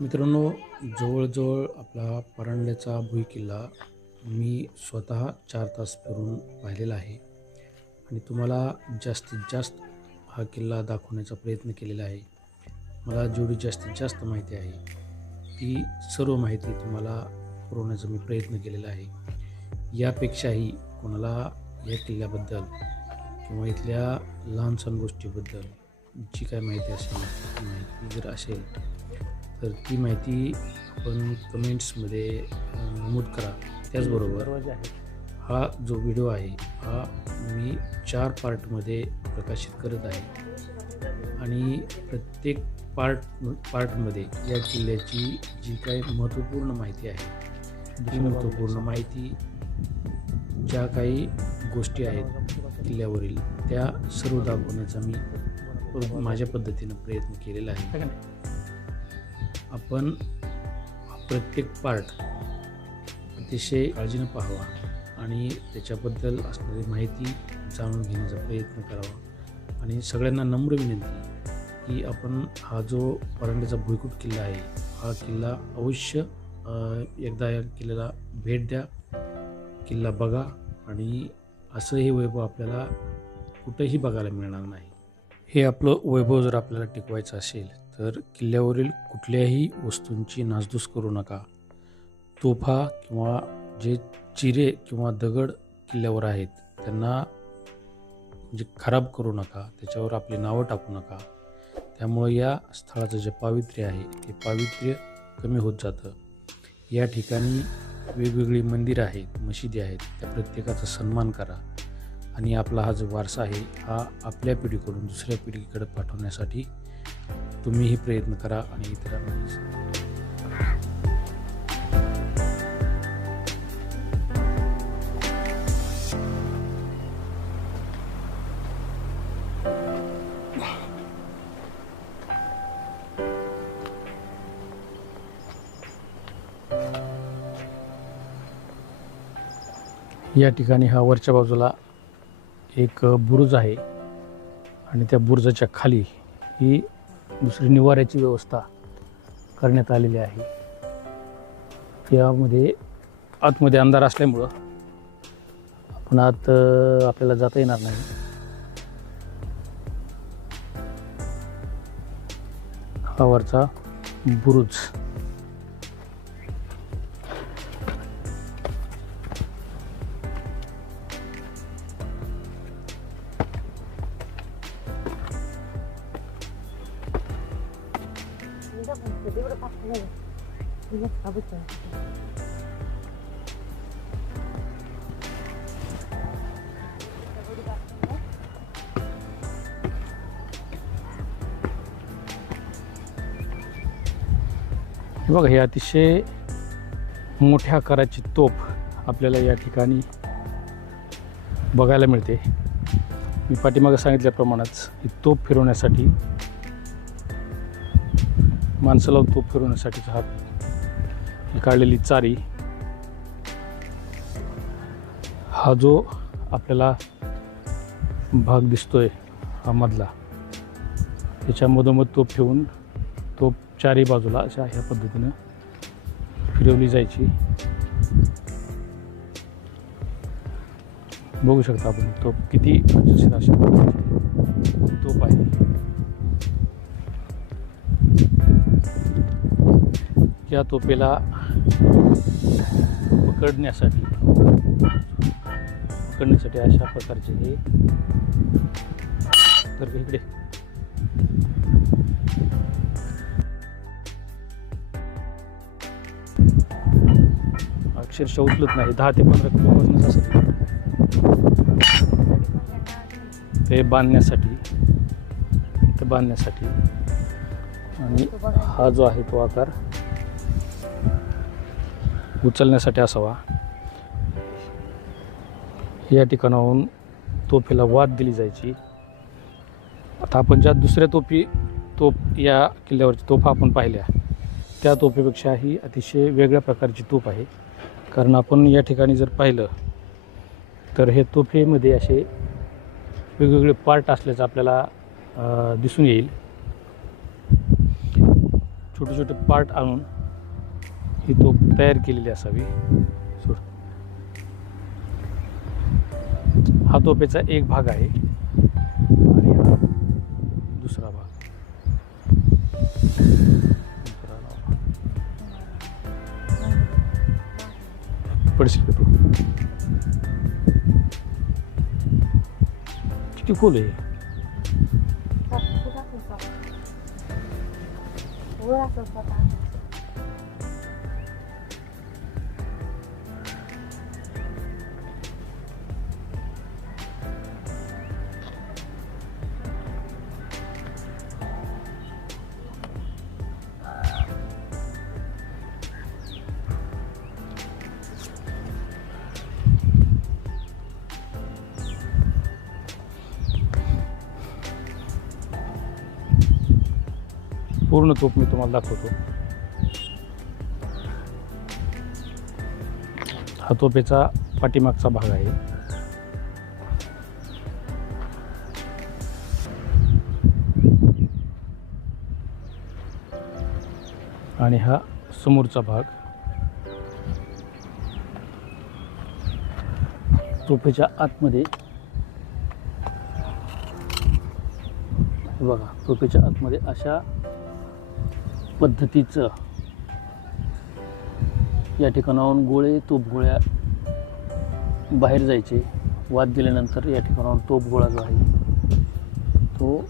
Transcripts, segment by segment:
मित्रांनो जवळजवळ आपला परांड्याचा भुई किल्ला मी स्वतः चार तास फिरून पाहिलेला आहे. आणि तुम्हाला जास्तीत जास्त हा किल्ला दाखवण्याचा प्रयत्न केलेला आहे. मला जेवढी जास्तीत जास्त माहिती आहे ती सर्व माहिती तुम्हाला पुरवण्याचा मी प्रयत्न केलेला आहे. यापेक्षाही कोणाला या किल्ल्याबद्दल किंवा इथल्या लहान सहान गोष्टीबद्दल जी काय माहिती असेल ती माहिती जर असेल तर ती माहिती आपण कमेंट्समध्ये नमूद करा. त्याचबरोबर हा जो व्हिडिओ आहे हा मी चार पार्टमध्ये प्रकाशित करत आहे. आणि प्रत्येक पार्ट पार्टमध्ये या किल्ल्याची जी काही महत्त्वपूर्ण माहिती आहे ती महत्त्वपूर्ण माहिती ज्या काही गोष्टी आहेत किल्ल्यावरील त्या सर्व दाखवण्याचा मी माझ्या पद्धतीनं प्रयत्न केलेला आहे. आपण प्रत्येक पार्ट अतिशय काळजीनं पाहावा आणि त्याच्याबद्दल असणारी माहिती जाणून घेण्याचा प्रयत्न करावा. आणि सगळ्यांना नम्र विनंती की आपण हा जो परांड्याचा भुईकूट किल्ला आहे हा किल्ला अवश्य एकदा या किल्ल्याला भेट द्या. किल्ला बघा आणि असं हे वैभव आपल्याला कुठंही बघायला मिळणार नाही. हे आपलं वैभव जर आपल्याला टिकवायचं असेल तर किल्ल्यावरील कुठल्याही वस्तूंची नासधूस करू नका. तोफा किंवा जे चिरे किंवा दगड किल्ल्यावर आहेत त्यांना म्हणजे खराब करू नका. त्याच्यावर आपली नावं टाकू नका. त्यामुळे या स्थळाचं जे पावित्र्य आहे ते पावित्र्य कमी होत जातं. या ठिकाणी वेगवेगळी मंदिरं आहेत मशिदी आहेत त्या प्रत्येकाचा सन्मान करा. आणि आपला हा जो वारसा आहे हा आपल्या पिढीकडून दुसऱ्या पिढीकडे पाठवण्यासाठी तुम्हीही प्रयत्न करा आणि इतरांना या ठिकाणी हा वरच्या बाजूला एक बुरुज आहे आणि त्या बुरुजाच्या खाली ही दुसरी निवाऱ्याची व्यवस्था करण्यात आलेली आहे. यामध्ये आतमध्ये अंधार असल्यामुळं आपण आत आपल्याला जाता येणार नाही. हा वरचा बुरुज. हे बघा हे अतिशय मोठ्या आकाराची तोप आपल्याला या ठिकाणी बघायला मिळते. मी पाठीमागं सांगितल्याप्रमाणेच ही तोप फिरवण्यासाठी माणसाला तोफ फिरवण्यासाठीचा हात काढलेली चारी. हा जो आपल्याला भाग दिसतोय हा मधला. त्याच्यामधोमध तोप तोफ ठेवून तोफ चारही बाजूला अशा ह्या पद्धतीनं फिरवली जायची. बघू शकता आपण तोफ किती अशा या तोफेला पकडण्यासाठी पकडण्यासाठी अशा प्रकारचे हे तर इकडे. अक्षरशः उचलत नाही दहा ते पंधरा किलो वजनच असत ते बांधण्यासाठी ते बांधण्यासाठी आणि हा जो आहे तो आकार उचलण्यासाठी असावा. या ठिकाणाहून तोफेला वाद दिली जायची. आता आपण ज्या दुसऱ्या तोफी तोफ या किल्ल्यावरची तोफा आपण पाहिल्या त्या तोफेपेक्षा ही अतिशय वेगळ्या प्रकारची तोफ आहे. कारण आपण या ठिकाणी जर पाहिलं तर हे तोफेमध्ये असे वेगवेगळे पार्ट असल्याचं आपल्याला दिसून येईल. छोटे छोटे पार्ट आणून ही तोप तयार केलेली असावी. सोड. हा तोपेचा एक भाग आहे. आणि हा दुसरा भाग. दुसरा पडशील तू? किती खोल आहे वर असं पूर्ण तोप मी तुम्हाला दाखवतो. हा तोपेचा पाठीमागचा भाग आहे. आणि हा समोरचा भाग. तोफेच्या आतमध्ये. बघा तोफेच्या आतमध्ये अशा पद्धतीचं या ठिकाणाहून गोळे तोप गोळ्या बाहेर जायचे. वाद दिल्यानंतर या ठिकाणाहून तोप गोळा जो आहे तो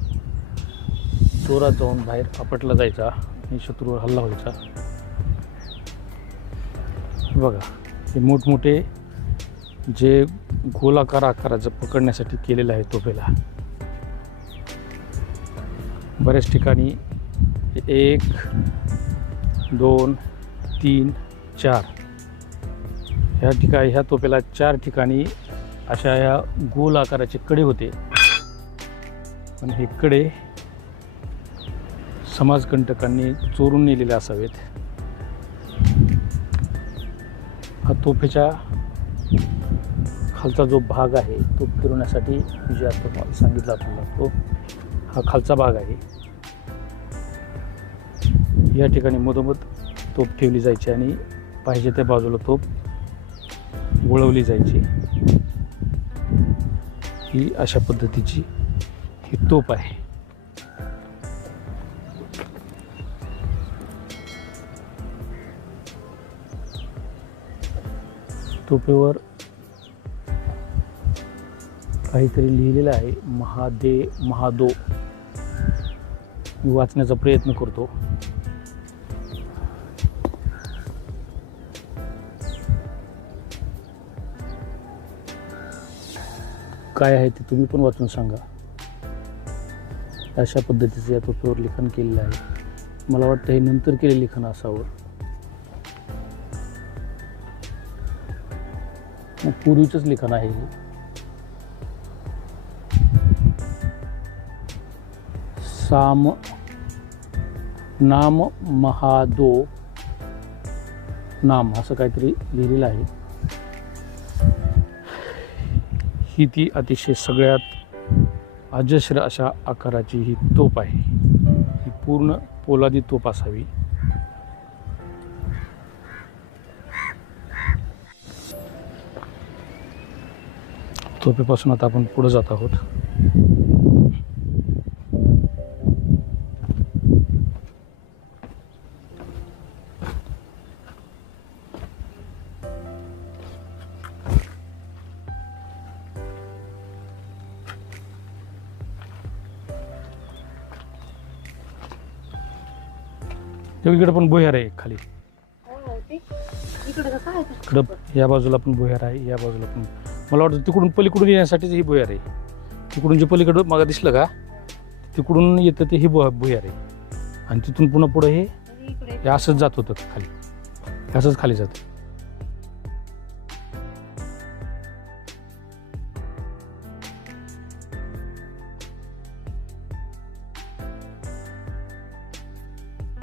जोरात जाऊन बाहेर आपटला जायचा आणि शत्रूवर हल्ला व्हायचा. बघा हे मोठमोठे जे गोलाकार आकाराचं पकडण्यासाठी केलेलं आहे तोफेला. बऱ्याच ठिकाणी एक दोन तीन चार. ह्या ठिकाणी ह्या तोपेला चार ठिकाणी अशा ह्या गोल आकाराचे कडे होते. पण हे कडे समाजकंटकांनी चोरून नेलेले असावेत. हा तोफेच्या खालचा जो भाग आहे तो फिरवण्यासाठी जे आता तुम्हाला सांगितलं आपल्याला तो हा खालचा भाग आहे. या ठिकाणी मधोमध तोप ठेवली जायची आणि पाहिजे त्या बाजूला तोप वळवली जायची. ही अशा पद्धतीची ही तोप आहे. तोपेवर काहीतरी लिहिलेलं आहे महादे महादो. मी वाचण्याचा प्रयत्न करतो. काय आहे ते तुम्ही पण वाचून सांगा. अशा पद्धतीचं या तोपेवर लिखाण केलेलं आहे. मला वाटतं हे नंतर केले लिखाण असावं. मग पूर्वीचंच लिखाण आहे हे. साम नाम महादो नाम असं काहीतरी लिहिलेलं आहे. ही ती अतिशय सगळ्यात अजस्र अशा आकाराची ही तोप आहे. ही पूर्ण पोलादी तोप असावी. तोपेपासून आता आपण पुढे जात आहोत. इकडे पण बोह्यार आहे खाली. हो ते इकडे या बाजूला पण भुयार आहे या बाजूला पण. मला वाटतं तिकडून पलीकडून येण्यासाठीच ही भुयार आहे. तिकडून जे पलीकडं मागं दिसलं का तिकडून येतं ते ही भु भुयार आहे. आणि तिथून पुन्हा पुढं हे हे असंच जात होतं खाली. हे असंच खाली जातं.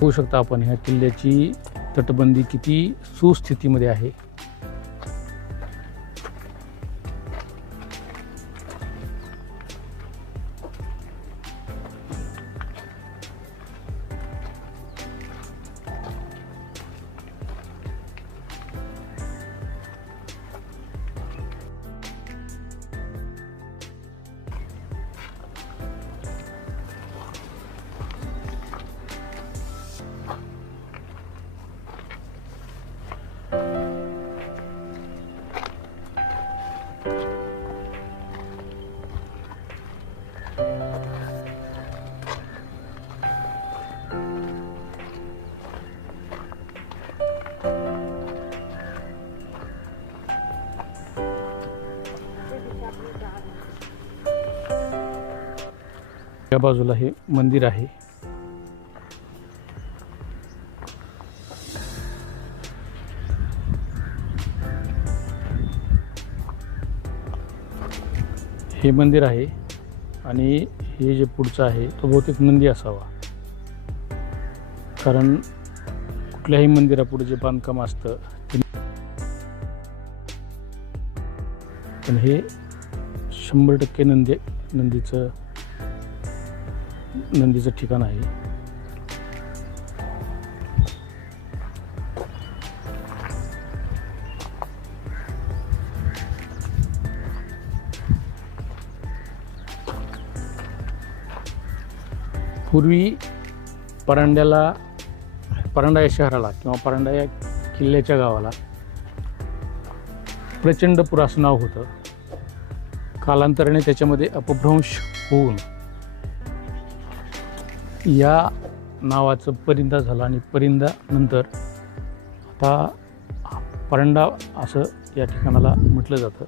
होऊ शकता आपण ह्या किल्ल्याची तटबंदी किती सुस्थितीमध्ये आहे. उजव्या बाजूला हे मंदिर आहे. हे मंदिर आहे आणि हे जे पुढचं आहे तो बहुतेक नंदी असावा. कारण कुठल्याही मंदिरापुढे जे बांधकाम असतं पण हे शंभर टक्के नंदी नंदीचं नंदीचं ठिकाण आहे. पूर्वी परांड्याला परांडा या शहराला किंवा परांडा या किल्ल्याच्या गावाला प्रचंड असं नाव होतं. कालांतराने त्याच्यामध्ये अपभ्रंश होऊन या नावाचं परिंदा झालं आणि परिंदा नंतर आता परंडा असं या ठिकाणाला म्हटलं जातं.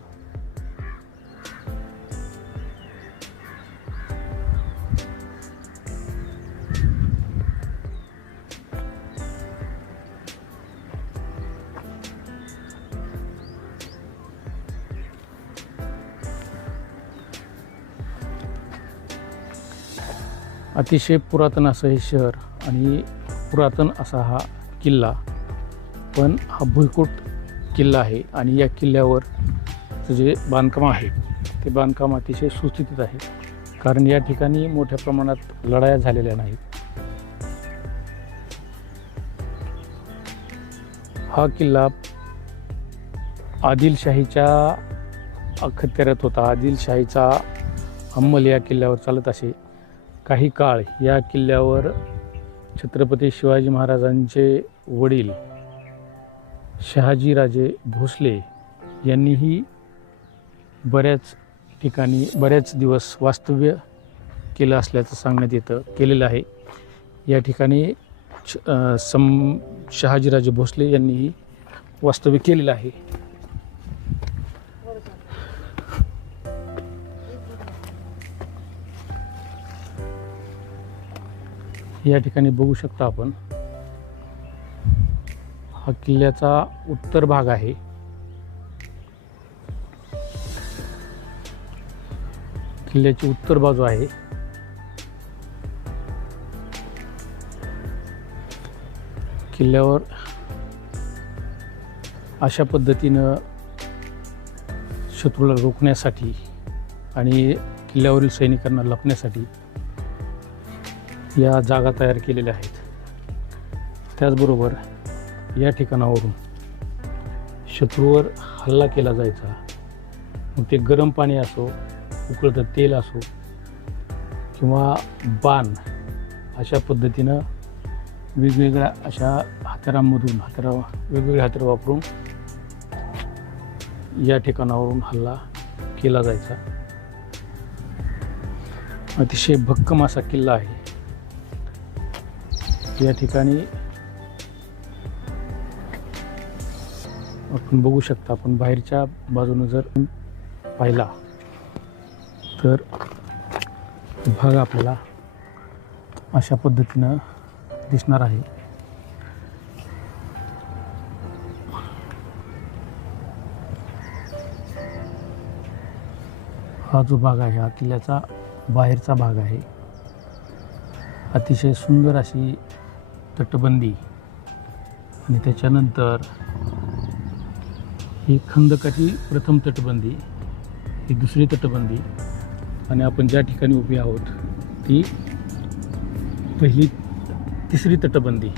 अतिशय पुरातन असं हे शहर आणि पुरातन असा हा किल्ला पण हा भुईकोट किल्ला आहे आणि या किल्ल्यावर जे बांधकाम आहे ते बांधकाम अतिशय सुस्थितीत आहे. कारण या ठिकाणी मोठ्या प्रमाणात लढाया झालेल्या नाहीत. हा किल्ला आदिलशाहीच्या अखत्याऱ्यात होता. आदिलशाहीचा अंमल या किल्ल्यावर चालत असे. काही काळ या किल्ल्यावर छत्रपती शिवाजी महाराजांचे वडील शहाजीराजे भोसले यांनीही बऱ्याच ठिकाणी बऱ्याच दिवस वास्तव्य केलं असल्याचं सांगण्यात येतं केलेलं आहे. या ठिकाणी छ- सम शहाजीराजे भोसले यांनीही वास्तव्य केलेलं आहे. या ठिकाणी बघू शकता आपण. हा किल्ल्याचा उत्तर भाग आहे. किल्ल्याची उत्तर बाजू आहे. किल्ल्यावर अशा पद्धतीनं शत्रूला रोखण्यासाठी आणि किल्ल्यावरील सैनिकांना लपण्यासाठी या जागा तयार केलेल्या आहेत. त्याचबरोबर या ठिकाणावरून शत्रूवर हल्ला केला जायचा. मग ते गरम पाणी असो उकळतं तेल असो किंवा बाण अशा पद्धतीनं वेगवेगळ्या अशा हत्यारांमधून हत्यारा वेगवेगळे हत्यार वापरून या ठिकाणावरून हल्ला केला जायचा. अतिशय भक्कम असा किल्ला आहे. या ठिकाणी आपण बघू शकता आपण बाहेरच्या बाजूने जर पाहिला तर भाग आपल्याला अशा पद्धतीनं दिसणार आहे. हा जो भाग आहे हा किल्ल्याचा बाहेरचा भाग आहे. अतिशय सुंदर अशी तटबंदी. आणि त्याच्यानंतर ही खंदकाची प्रथम तटबंदी ही दुसरी तटबंदी. आणि आपण ज्या ठिकाणी उभी आहोत ती पहिली तिसरी तटबंदी.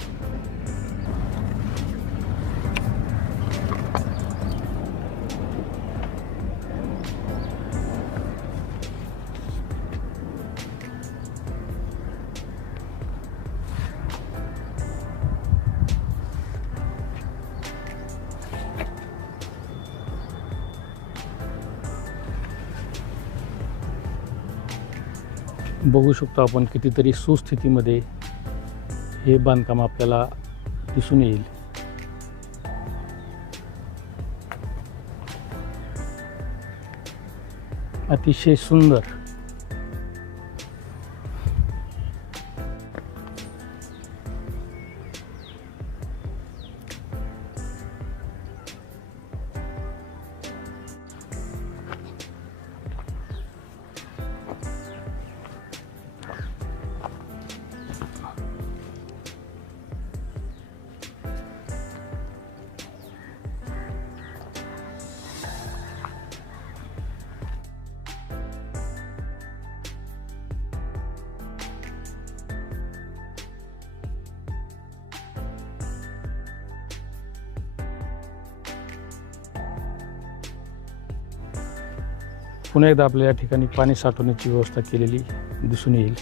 बघू शकतो आपण कितीतरी सुस्थितीमध्ये हे बांधकाम आपल्याला दिसून येईल. अतिशय सुंदर. पुन्हा एकदा आपल्या या ठिकाणी पाणी साठवण्याची व्यवस्था केलेली दिसून येईल.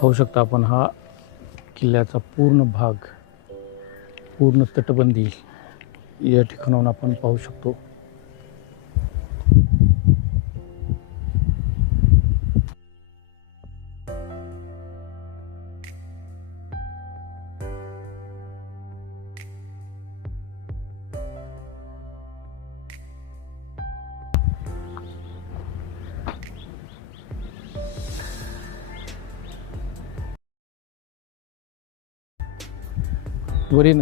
पाहू शकता आपण हा किल्ल्याचा पूर्ण भाग पूर्ण तटबंदी या ठिकाणाहून आपण पाहू शकतो. वरी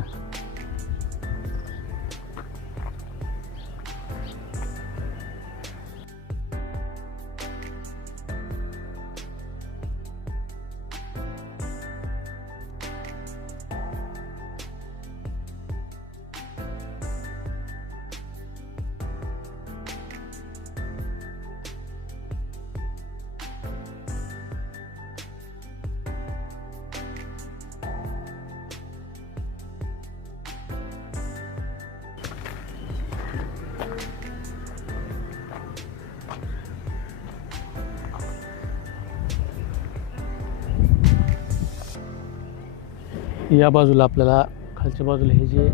या बाजूला आपल्याला खालच्या बाजूला हे जे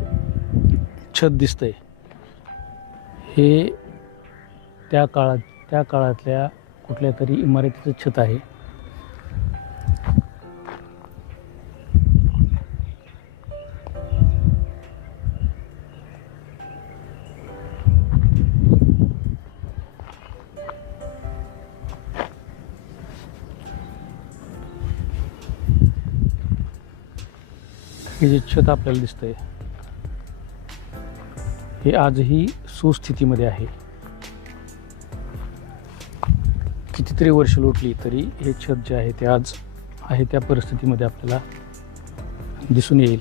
छत दिसतंय हे त्या काळात त्या काळातल्या कुठल्या तरी इमारतीचं छत आहे. हे जे छत आपल्याला दिसतंय हे आजही सुस्थितीमध्ये आहे. कितीतरी वर्ष लोटली तरी हे छत जे आहे ते आज आहे त्या परिस्थितीमध्ये आपल्याला दिसून येईल.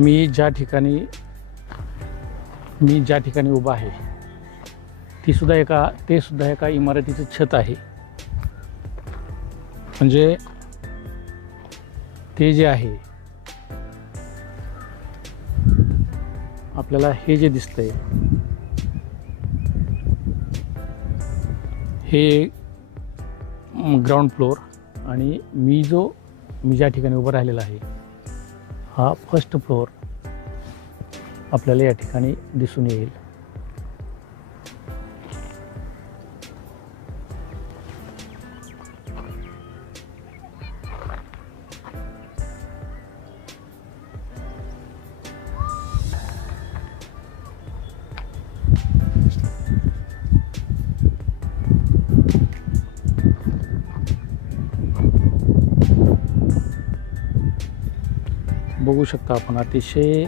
आम्ही ज्या ठिकाणी मी ज्या ठिकाणी उभा आहे ती सुद्धा एका ते सुद्धा एका इमारतीचं छत आहे. म्हणजे ते जे आहे आपल्याला हे जे दिसतंय हे ग्राउंड फ्लोअर आणि मी जो मी ज्या ठिकाणी उभं राहिलेला आहे हा फर्स्ट फ्लोअर आपल्याला या ठिकाणी दिसून येईल. बघू शकता आपण. अतिशय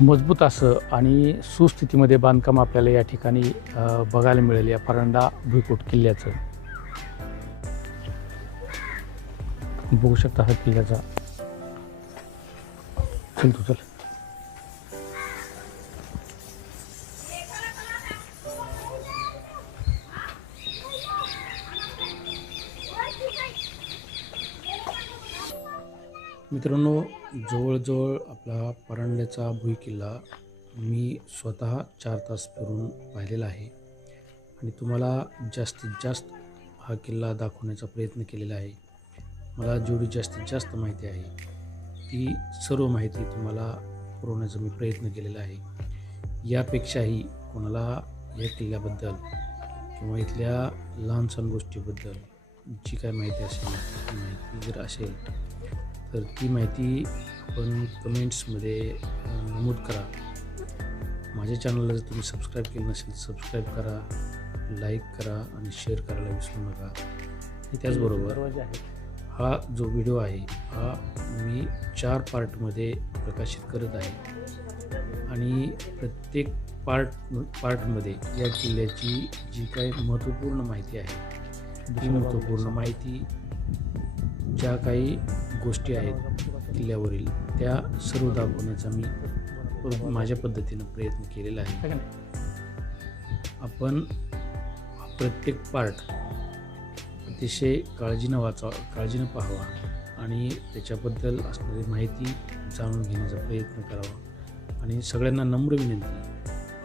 मजबूत असं आणि सुस्थितीमध्ये बांधकाम आपल्याला या ठिकाणी बघायला मिळेल या परांडा भुईकोट किल्ल्याचं. बघू शकता हा किल्ल्याचा. चल तू चल. मित्रांनो जवळजवळ आपला परांड्याचा भुई किल्ला मी स्वतः चार तास फिरून पाहिलेला आहे. आणि तुम्हाला जास्तीत जास्त हा किल्ला दाखवण्याचा प्रयत्न केलेला आहे. मला जेवढी जास्तीत जास्त माहिती आहे ती सर्व माहिती तुम्हाला पुरवण्याचा मी प्रयत्न केलेला आहे. यापेक्षाही कोणाला या किल्ल्याबद्दल किंवा इथल्या लहान सहान गोष्टीबद्दल जी काय माहिती असेल ती माहिती जर असेल तर ती माहिती आपण कमेंट्समध्ये नमूद करा. माझ्या चॅनलला जर तुम्ही सबस्क्राईब केलं नसेल सबस्क्राईब करा लाईक करा आणि शेअर करायला विसरू नका. आणि त्याचबरोबर हा जो व्हिडिओ आहे हा मी चार पार्टमध्ये प्रकाशित करत आहे. आणि प्रत्येक पार्ट पार्टमध्ये या किल्ल्याची जी काही महत्त्वपूर्ण माहिती आहे ती महत्त्वपूर्ण माहिती ज्या काही गोष्टी आहेत किल्ल्यावरील त्या सर्व दाखवण्याचा मी माझ्या पद्धतीनं प्रयत्न केलेला आहे? आपण प्रत्येक पार्ट अतिशय काळजीनं वाचा काळजीनं पाहावा आणि त्याच्याबद्दल असणारी माहिती जाणून घेण्याचा प्रयत्न करावा. आणि सगळ्यांना नम्र विनंती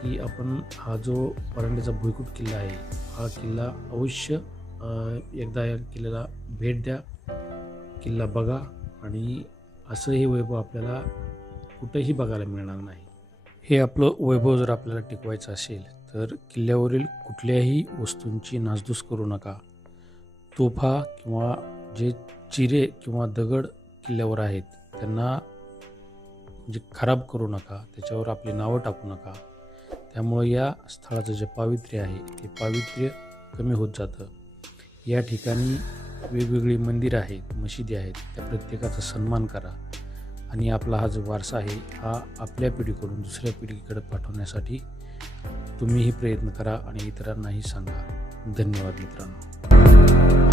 की आपण हा जो परांड्याचा भुईकोट किल्ला आहे हा किल्ला अवश्य एकदा या किल्ल्याला भेट द्या. किल्ला बघा आणि असं हे वैभव आपल्याला कुठंही बघायला मिळणार नाही. हे आपलं वैभव जर आपल्याला टिकवायचं असेल तर किल्ल्यावरील कुठल्याही वस्तूंची नासधूस करू नका. तोफा किंवा जे चिरे किंवा दगड किल्ल्यावर आहेत त्यांना म्हणजे खराब करू नका त्याच्यावर आपली नावं टाकू नका. त्यामुळं या स्थळाचं जे पावित्र्य आहे ते पावित्र्य कमी होत जातं. या ठिकाणी वेगवेगळी मंदिरं आहेत मशिदी आहेत त्या प्रत्येकाचा सन्मान करा. आणि आपला हा जो वारसा आहे हा आपल्या पिढीकडून दुसऱ्या पिढीकडे पाठवण्यासाठी तुम्हीही प्रयत्न करा आणि इतरांनाही सांगा. धन्यवाद मित्रांनो.